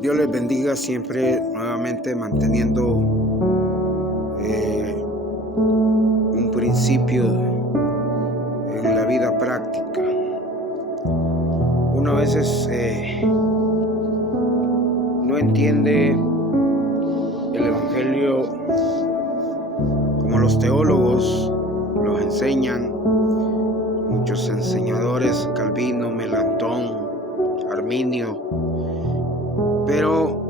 Dios les bendiga siempre, nuevamente manteniendo un principio en la vida práctica. Uno a veces no entiende el Evangelio como los teólogos los enseñan, muchos enseñadores, Calvino, Melantón, Arminio. Pero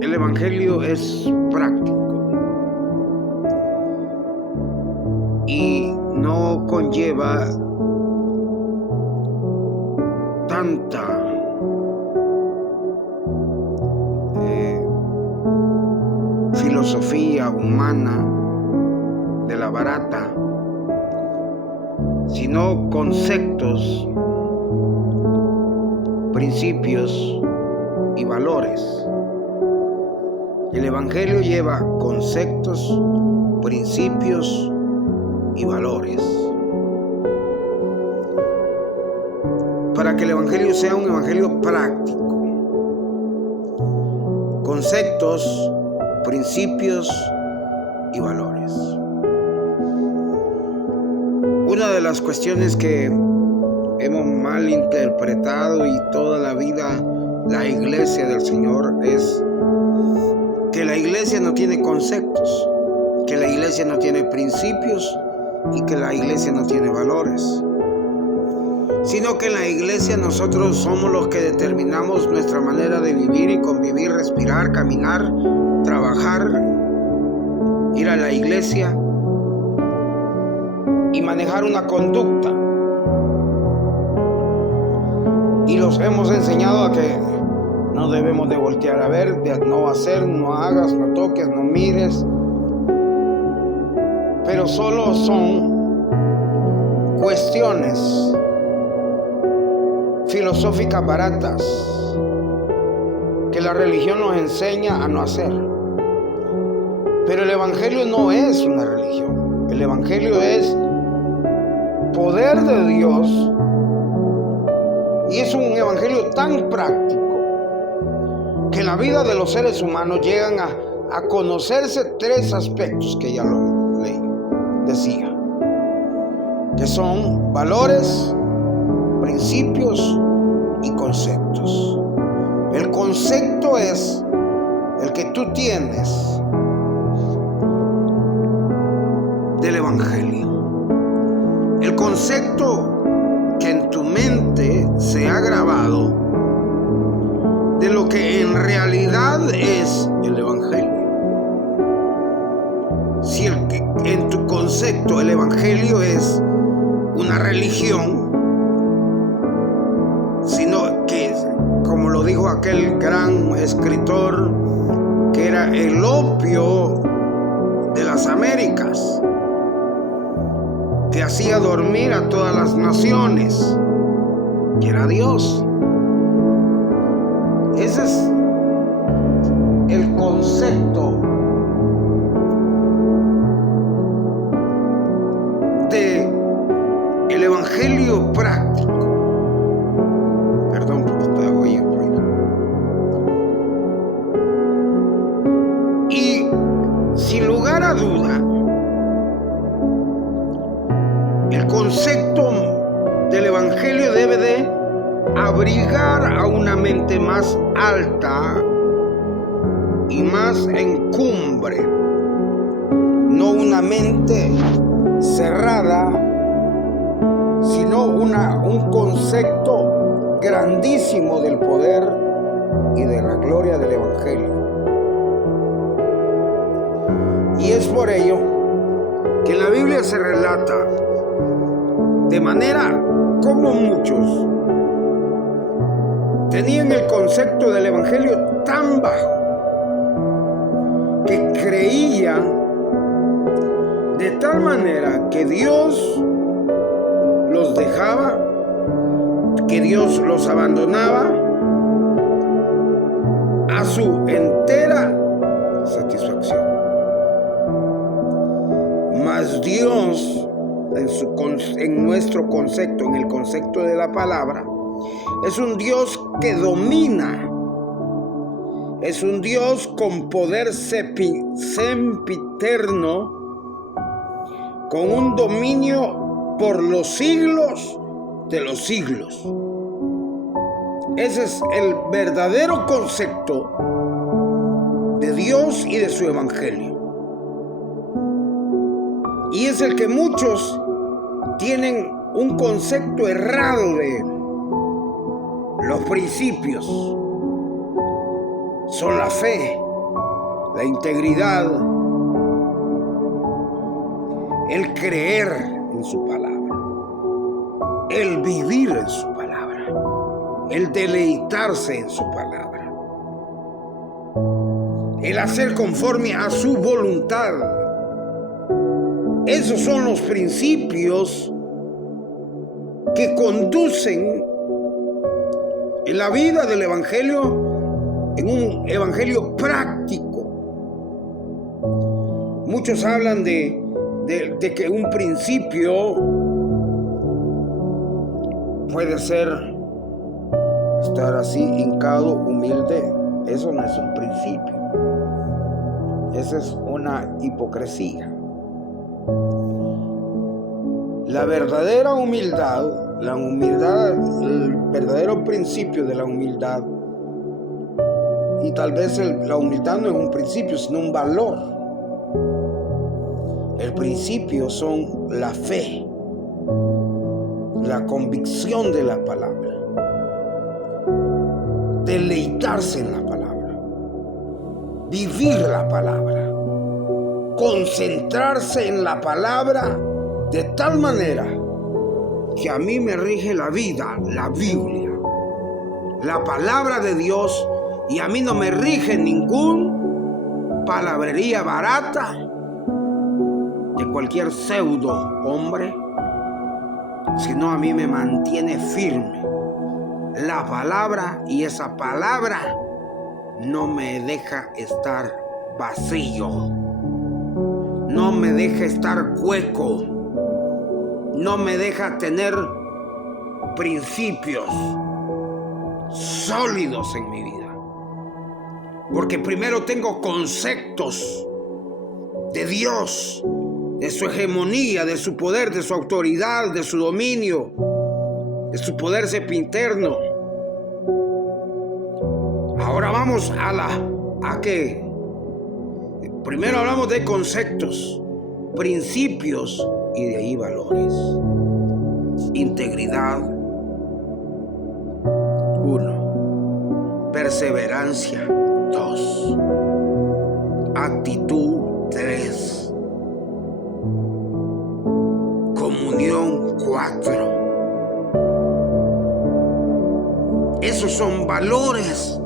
el Evangelio es práctico y no conlleva tanta filosofía humana de la barata, sino conceptos, principios y valores. El Evangelio lleva conceptos, principios y valores. Para que el Evangelio sea un Evangelio práctico, conceptos, principios y valores. Una de las cuestiones que hemos mal interpretado y toda la vida la iglesia del Señor es que la iglesia no tiene conceptos, que la iglesia no tiene principios y que la iglesia no tiene valores, sino que en la iglesia nosotros somos los que determinamos nuestra manera de vivir y convivir, respirar, caminar, trabajar, ir a la iglesia y manejar una conducta. Y los hemos enseñado a que no debemos de voltear a ver, de no hacer, no hagas, no toques, no mires. Pero solo son cuestiones filosóficas baratas que la religión nos enseña a no hacer. Pero el Evangelio no es una religión. El Evangelio es poder de Dios. Y es un evangelio tan práctico que en la vida de los seres humanos llegan a conocerse tres aspectos que ya lo leí, decía, que son valores, principios y conceptos. El concepto es el que tú tienes del evangelio. El concepto que en tu mente se ha grabado de lo que en realidad es el Evangelio. Si en tu concepto el Evangelio es una religión, sino que, como lo dijo aquel gran escritor, que era el opio de las Américas, que hacía dormir a todas las naciones, que era Dios. Ese es el concepto de el evangelio práctico. Perdón porque estaba oyendo ruido. Y sin lugar a duda, el concepto del evangelio debe de abrigar a una mente más alta y más en cumbre, no una mente cerrada, sino un concepto grandísimo del poder y de la gloria del evangelio. Y es por ello que en la Biblia se relata de manera como muchos tenían el concepto del evangelio tan bajo que creían de tal manera que Dios los dejaba, que Dios los abandonaba a su entera satisfacción. Mas Dios, en nuestro concepto, en el concepto de la palabra, Es un Dios que domina. Es un Dios con poder sempiterno, con un dominio por los siglos de los siglos. Ese es el verdadero concepto de Dios y de su evangelio. Y es el que muchos tienen un concepto errado de él. Los principios son la fe, la integridad, el creer en su palabra, el vivir en su palabra, el deleitarse en su palabra, el hacer conforme a su voluntad. Esos son los principios que conducen en la vida del evangelio, en un evangelio práctico. Muchos hablan de que un principio puede ser estar así hincado, humilde. Eso no es un principio. Esa es una hipocresía. La verdadera humildad, el verdadero principio de la humildad, y tal vez la humildad no es un principio, sino un valor. El principio son la fe, la convicción de la palabra, deleitarse en la palabra, vivir la palabra, concentrarse en la palabra de tal manera que a mí me rige la vida, la Biblia, la palabra de Dios, y a mí no me rige ningún palabrería barata de cualquier pseudo hombre, sino a mí me mantiene firme la palabra, y esa palabra no me deja estar vacío, no me deja estar hueco, no me deja tener principios sólidos en mi vida. Porque primero tengo conceptos de Dios, de su hegemonía, de su poder, de su autoridad, de su dominio, de su poder sempiterno. Ahora vamos a qué. Primero hablamos de conceptos, principios, y de ahí valores. Integridad, 1. Perseverancia, 2. Actitud, 3. Comunión, 4. Esos son valores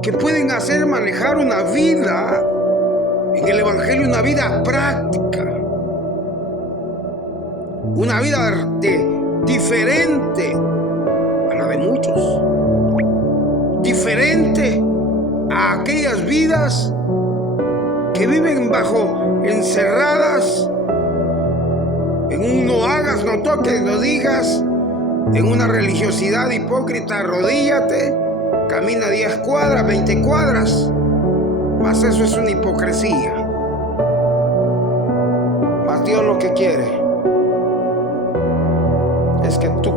que pueden hacer manejar una vida en el evangelio, una vida práctica, una vida diferente a la de muchos, diferente a aquellas vidas que viven encerradas en un no hagas, no toques, no digas, en una religiosidad hipócrita. Arrodíllate, camina 10 cuadras, 20 cuadras, mas eso es una hipocresía. Mas Dios lo que quiere es que tú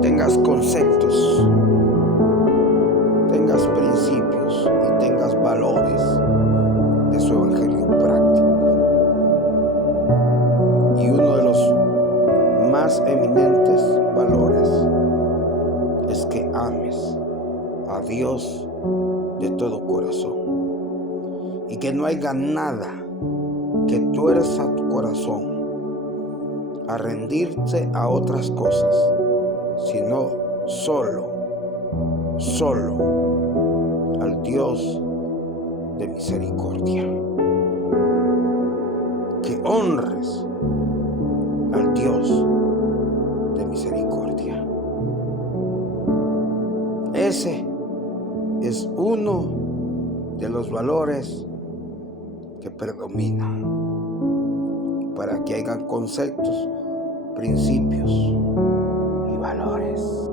tengas conceptos, tengas principios y tengas valores de su evangelio práctico. Y uno de los más eminentes valores es que ames a Dios de todo corazón, y que no haya nada que tuerza tu corazón a rendirse a otras cosas, sino solo al Dios de misericordia. Que honres al Dios de misericordia. Ese es uno de los valores que predominan para que haya conceptos, principios y valores.